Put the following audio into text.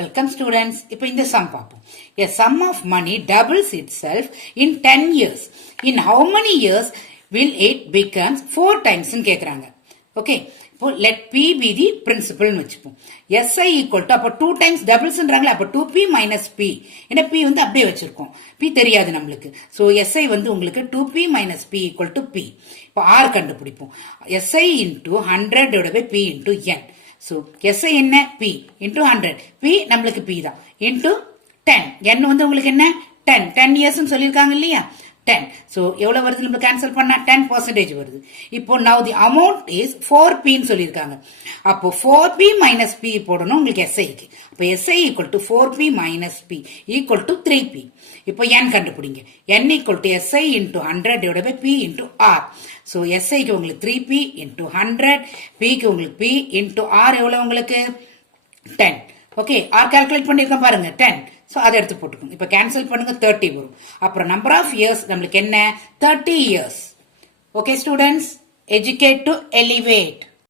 Welcome students. இப்போ இந்த sum பார்ப்போம். A sum of money doubles itself in 10 years. In how many years will it become 4 times ன்னு கேக்குறாங்க. Okay. இப்போ let P be the principal ன்னு வச்சுப்போம். SI equal to அப்போ 2 times doublesன்றாங்களே அப்போ 2P minus P. ஏன்னா P வந்து அப்படியே வச்சிருக்கோம். P தெரியாது நம்மளுக்கு. So SI வந்து உங்களுக்கு 2P minus P equal to P. இப்போ R கண்டுபிடிப்போம். SI into 100 divided by P into N. So, SI என்ன? P into 100. P நம்மளுக்கு P தான். Into 10. N வந்து உங்களுக்கு என்ன? 10. 10 years சொல்லிருக்காங்க இல்லையா? 10. So, எவ்வளவு வருது நம்ம கேன்சல் பண்ணா 10% வருது. இப்போ now the amount is 4P சொல்லிருக்காங்க. அப்போ 4P minus P போடணும் உங்களுக்கு SIக்கு. அப்போ SI equal to 4P minus P equal to 3P. இப்போ N கண்டுபிடிங்க. N equal to SI into 100 divided by P into R. So, SIக்கு உங்களுக்கு 3P into 100, Pக்கு உங்களுக்கு P into R எவ்வளவு உங்களுக்கு 10. ஓகே, R கால்குலேட் பண்ணிருக்கோம் பாருங்க 10. So, அதை எடுத்து போட்டுக்கோங்க. இப்போ கேன்சல் பண்ணுங்க 30 வரும். அப்புறம் நம்பர் ஆஃப் இயர்ஸ் நம்மளுக்கு என்ன 30 years. Okay students, educate to elevate.